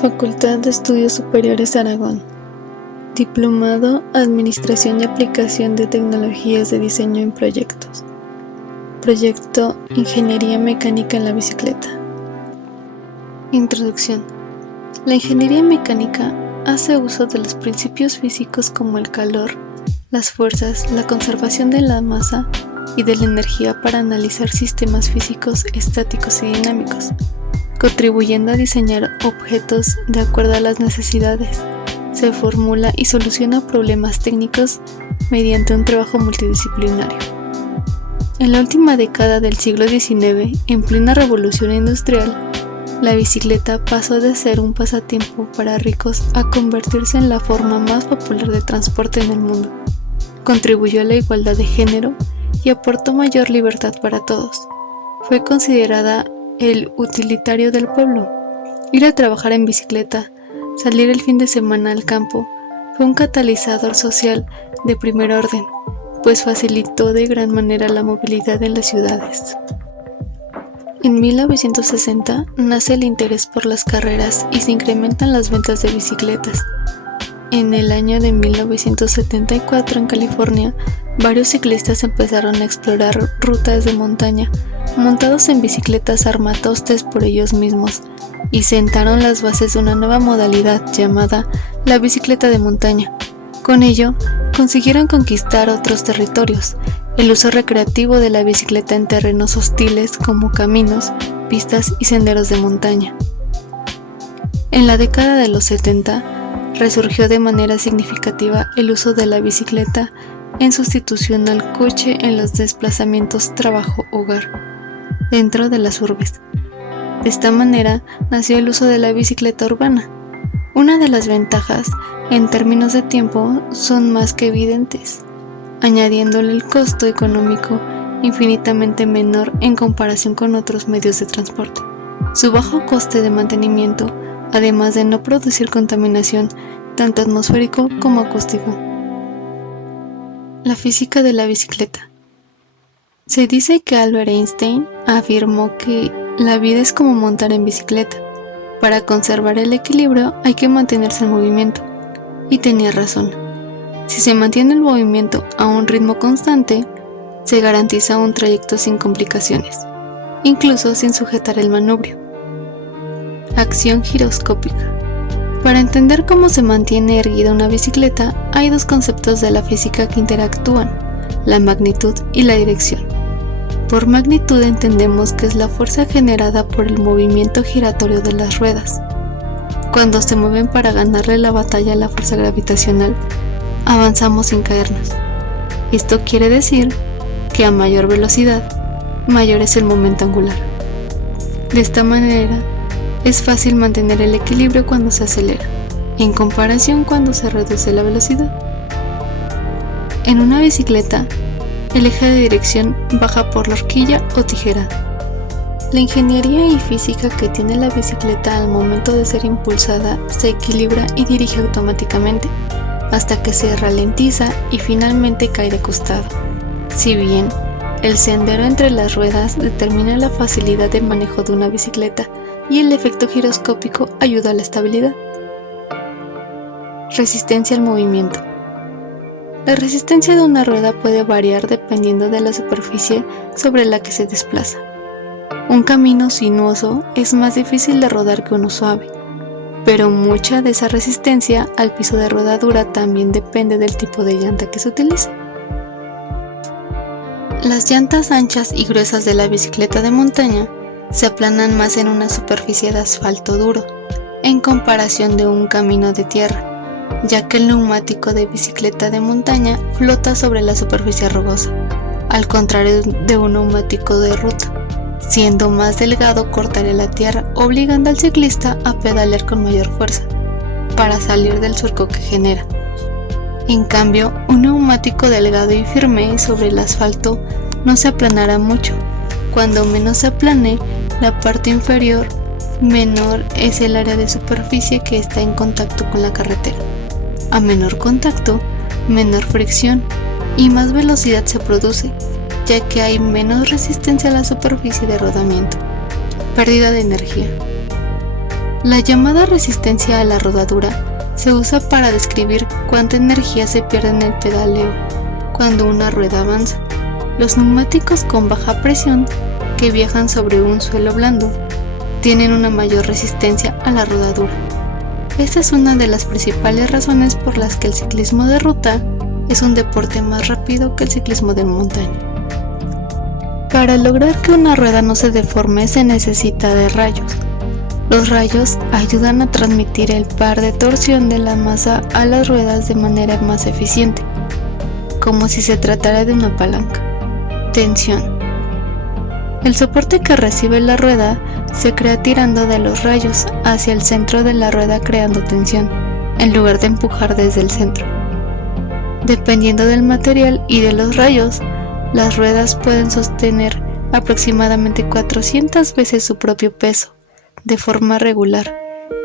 Facultad de Estudios Superiores Aragón. Diplomado Administración y Aplicación de Tecnologías de Diseño en Proyectos. Proyecto Ingeniería Mecánica en la Bicicleta. Introducción. La ingeniería mecánica hace uso de los principios físicos como el calor, las fuerzas, la conservación de la masa y de la energía para analizar sistemas físicos estáticos y dinámicos, contribuyendo a diseñar objetos de acuerdo a las necesidades. Se formula y soluciona problemas técnicos mediante un trabajo multidisciplinario. En la última década del siglo XIX, en plena revolución industrial, la bicicleta pasó de ser un pasatiempo para ricos a convertirse en la forma más popular de transporte en el mundo. Contribuyó a la igualdad de género y aportó mayor libertad para todos. Fue considerada el utilitario del pueblo. Ir a trabajar en bicicleta, salir el fin de semana al campo, fue un catalizador social de primer orden, pues facilitó de gran manera la movilidad en las ciudades. En 1960 nace el interés por las carreras y se incrementan las ventas de bicicletas. En el año de 1974 en California, varios ciclistas empezaron a explorar rutas de montaña, montados en bicicletas armatostes por ellos mismos, y sentaron las bases de una nueva modalidad llamada la bicicleta de montaña. Con ello, consiguieron conquistar otros territorios, el uso recreativo de la bicicleta en terrenos hostiles como caminos, pistas y senderos de montaña. En la década de los 70, resurgió de manera significativa el uso de la bicicleta en sustitución al coche en los desplazamientos trabajo-hogar dentro de las urbes. De esta manera nació el uso de la bicicleta urbana. Una de las ventajas, en términos de tiempo, son más que evidentes, añadiéndole el costo económico infinitamente menor en comparación con otros medios de transporte. Su bajo coste de mantenimiento, además de no producir contaminación, tanto atmosférico como acústico. La física de la bicicleta. Se dice que Albert Einstein afirmó que la vida es como montar en bicicleta. Para conservar el equilibrio hay que mantenerse en movimiento. Y tenía razón. Si se mantiene el movimiento a un ritmo constante, se garantiza un trayecto sin complicaciones, incluso sin sujetar el manubrio. Acción giroscópica. Para entender cómo se mantiene erguida una bicicleta, hay dos conceptos de la física que interactúan: la magnitud y la dirección. Por magnitud entendemos que es la fuerza generada por el movimiento giratorio de las ruedas. Cuando se mueven para ganarle la batalla a la fuerza gravitacional, avanzamos sin caernos. Esto quiere decir que a mayor velocidad, mayor es el momento angular. De esta manera, es fácil mantener el equilibrio cuando se acelera, en comparación cuando se reduce la velocidad. En una bicicleta, el eje de dirección baja por la horquilla o tijera. La ingeniería y física que tiene la bicicleta al momento de ser impulsada se equilibra y dirige automáticamente, hasta que se ralentiza y finalmente cae de costado. Si bien, el sendero entre las ruedas determina la facilidad de manejo de una bicicleta y el efecto giroscópico ayuda a la estabilidad. Resistencia al movimiento. La resistencia de una rueda puede variar dependiendo de la superficie sobre la que se desplaza. Un camino sinuoso es más difícil de rodar que uno suave, pero mucha de esa resistencia al piso de rodadura también depende del tipo de llanta que se utiliza. Las llantas anchas y gruesas de la bicicleta de montaña se aplanan más en una superficie de asfalto duro, en comparación de un camino de tierra, ya que el neumático de bicicleta de montaña flota sobre la superficie rugosa, al contrario de un neumático de ruta. Siendo más delgado, cortaría la tierra, obligando al ciclista a pedalear con mayor fuerza, para salir del surco que genera. En cambio, un neumático delgado y firme sobre el asfalto no se aplanará mucho. Cuando menos se aplane la parte inferior, menor es el área de superficie que está en contacto con la carretera. A menor contacto, menor fricción y más velocidad se produce, ya que hay menos resistencia a la superficie de rodamiento. Pérdida de energía. La llamada resistencia a la rodadura se usa para describir cuánta energía se pierde en el pedaleo cuando una rueda avanza. Los neumáticos con baja presión que viajan sobre un suelo blando tienen una mayor resistencia a la rodadura. Esta es una de las principales razones por las que el ciclismo de ruta es un deporte más rápido que el ciclismo de montaña. Para lograr que una rueda no se deforme se necesita de rayos. Los rayos ayudan a transmitir el par de torsión de la masa a las ruedas de manera más eficiente, como si se tratara de una palanca. Tensión. El soporte que recibe la rueda se crea tirando de los rayos hacia el centro de la rueda creando tensión, en lugar de empujar desde el centro. Dependiendo del material y de los rayos, las ruedas pueden sostener aproximadamente 400 veces su propio peso de forma regular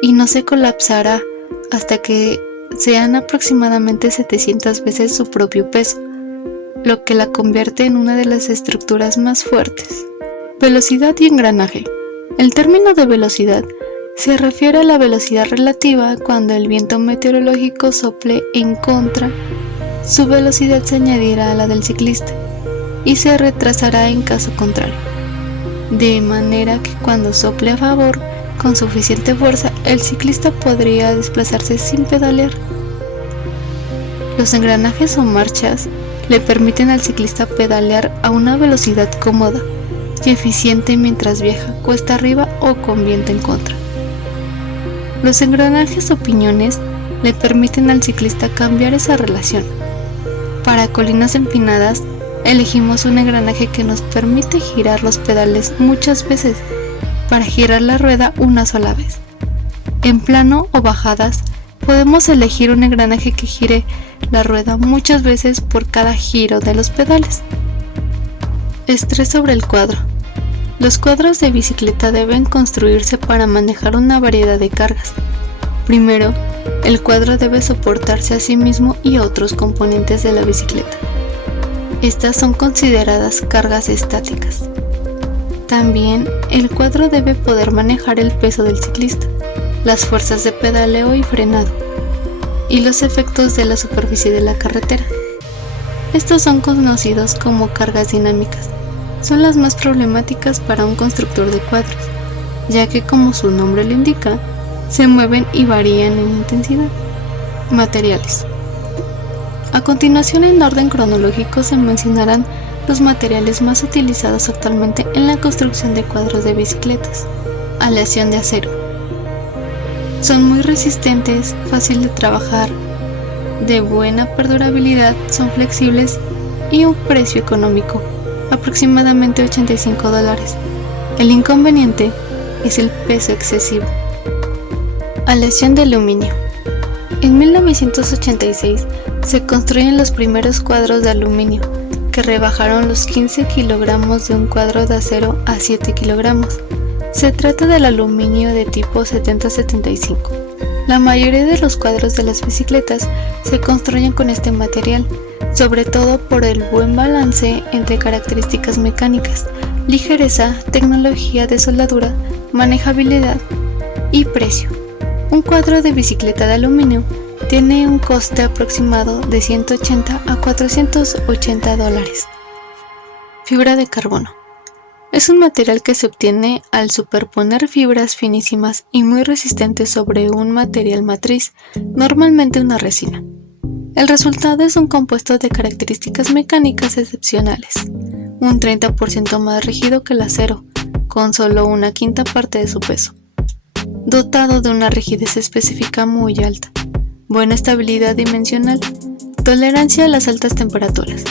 y no se colapsará hasta que sean aproximadamente 700 veces su propio peso, lo que la convierte en una de las estructuras más fuertes. Velocidad y engranaje. El término de velocidad se refiere a la velocidad relativa cuando el viento meteorológico sople en contra. Su velocidad se añadirá a la del ciclista y se retrasará en caso contrario, de manera que cuando sople a favor con suficiente fuerza, el ciclista podría desplazarse sin pedalear. Los engranajes o marchas le permiten al ciclista pedalear a una velocidad cómoda y eficiente mientras viaja cuesta arriba o con viento en contra. Los engranajes o piñones le permiten al ciclista cambiar esa relación. Para colinas empinadas, elegimos un engranaje que nos permite girar los pedales muchas veces para girar la rueda una sola vez. En plano o bajadas, podemos elegir un engranaje que gire la rueda muchas veces por cada giro de los pedales. Estrés sobre el cuadro. Los cuadros de bicicleta deben construirse para manejar una variedad de cargas. Primero, el cuadro debe soportarse a sí mismo y a otros componentes de la bicicleta. Estas son consideradas cargas estáticas. También, el cuadro debe poder manejar el peso del ciclista, las fuerzas de pedaleo y frenado, y los efectos de la superficie de la carretera. Estos son conocidos como cargas dinámicas. Son las más problemáticas para un constructor de cuadros, ya que, como su nombre lo indica, se mueven y varían en intensidad. Materiales. A continuación, en orden cronológico, se mencionarán los materiales más utilizados actualmente en la construcción de cuadros de bicicletas. Aleación de acero. Son muy resistentes, fácil de trabajar, de buena perdurabilidad, son flexibles y un precio económico, aproximadamente $85. El inconveniente es el peso excesivo. Aleación de aluminio. En 1986 se construyen los primeros cuadros de aluminio, que rebajaron los 15 kilogramos de un cuadro de acero a 7 kilogramos. Se trata del aluminio de tipo 70-75. La mayoría de los cuadros de las bicicletas se construyen con este material, sobre todo por el buen balance entre características mecánicas, ligereza, tecnología de soldadura, manejabilidad y precio. Un cuadro de bicicleta de aluminio tiene un coste aproximado de $180 a $480. Fibra de carbono. Es un material que se obtiene al superponer fibras finísimas y muy resistentes sobre un material matriz, normalmente una resina. El resultado es un compuesto de características mecánicas excepcionales, un 30% más rígido que el acero, con solo una quinta parte de su peso, dotado de una rigidez específica muy alta, buena estabilidad dimensional, tolerancia a las altas temperaturas,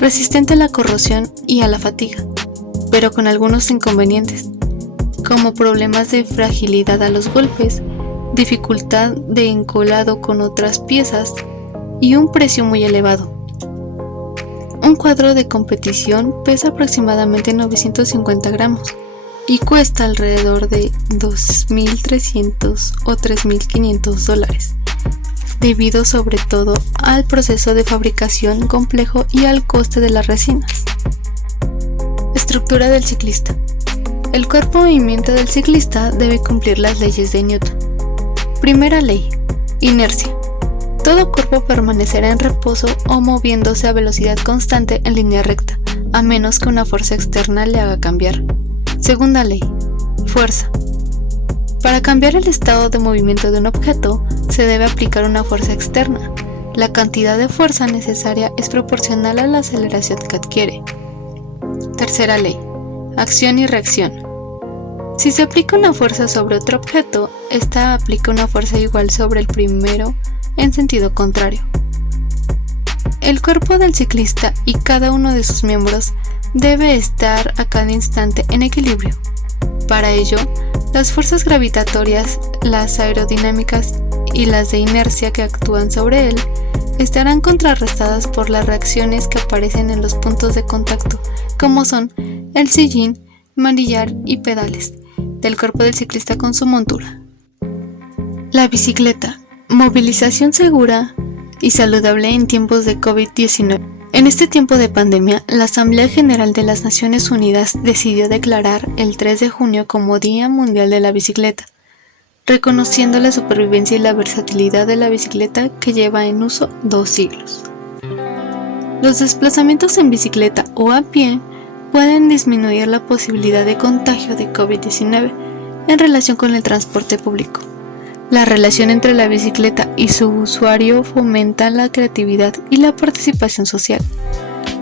resistente a la corrosión y a la fatiga, pero con algunos inconvenientes, como problemas de fragilidad a los golpes, dificultad de encolado con otras piezas y un precio muy elevado. Un cuadro de competición pesa aproximadamente 950 gramos y cuesta alrededor de $2.300 o $3.500, debido sobre todo al proceso de fabricación complejo y al coste de las resinas. Estructura del ciclista. El cuerpo en movimiento del ciclista debe cumplir las leyes de Newton. Primera ley: inercia. Todo cuerpo permanecerá en reposo o moviéndose a velocidad constante en línea recta, a menos que una fuerza externa le haga cambiar. Segunda ley: fuerza. Para cambiar el estado de movimiento de un objeto, se debe aplicar una fuerza externa. La cantidad de fuerza necesaria es proporcional a la aceleración que adquiere. Tercera ley: acción y reacción. Si se aplica una fuerza sobre otro objeto, ésta aplica una fuerza igual sobre el primero en sentido contrario. El cuerpo del ciclista y cada uno de sus miembros debe estar a cada instante en equilibrio. Para ello, las fuerzas gravitatorias, las aerodinámicas y las de inercia que actúan sobre él estarán contrarrestadas por las reacciones que aparecen en los puntos de contacto, como son el sillín, manillar y pedales del cuerpo del ciclista con su montura. La bicicleta: movilización segura y saludable en tiempos de COVID-19. En este tiempo de pandemia, la Asamblea General de las Naciones Unidas decidió declarar el 3 de junio como Día Mundial de la Bicicleta, reconociendo la supervivencia y la versatilidad de la bicicleta que lleva en uso 2 siglos. Los desplazamientos en bicicleta o a pie pueden disminuir la posibilidad de contagio de COVID-19 en relación con el transporte público. La relación entre la bicicleta y su usuario fomenta la creatividad y la participación social.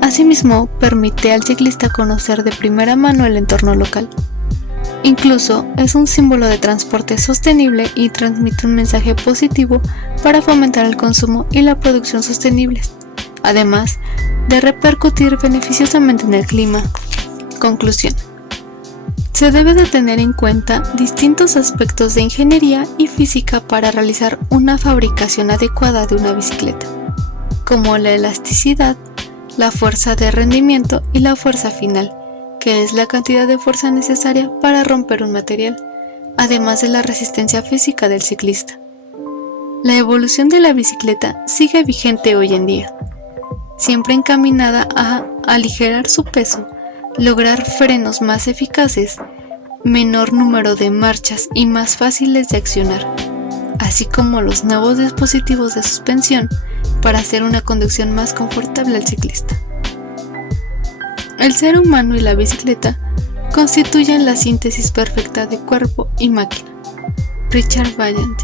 Asimismo, permite al ciclista conocer de primera mano el entorno local. Incluso es un símbolo de transporte sostenible y transmite un mensaje positivo para fomentar el consumo y la producción sostenibles, además de repercutir beneficiosamente en el clima. Conclusión: se debe de tener en cuenta distintos aspectos de ingeniería y física para realizar una fabricación adecuada de una bicicleta, como la elasticidad, la fuerza de rendimiento y la fuerza final, que es la cantidad de fuerza necesaria para romper un material, además de la resistencia física del ciclista. La evolución de la bicicleta sigue vigente hoy en día, siempre encaminada a aligerar su peso, lograr frenos más eficaces, menor número de marchas y más fáciles de accionar, así como los nuevos dispositivos de suspensión para hacer una conducción más confortable al ciclista. El ser humano y la bicicleta constituyen la síntesis perfecta de cuerpo y máquina. Richard Vallant.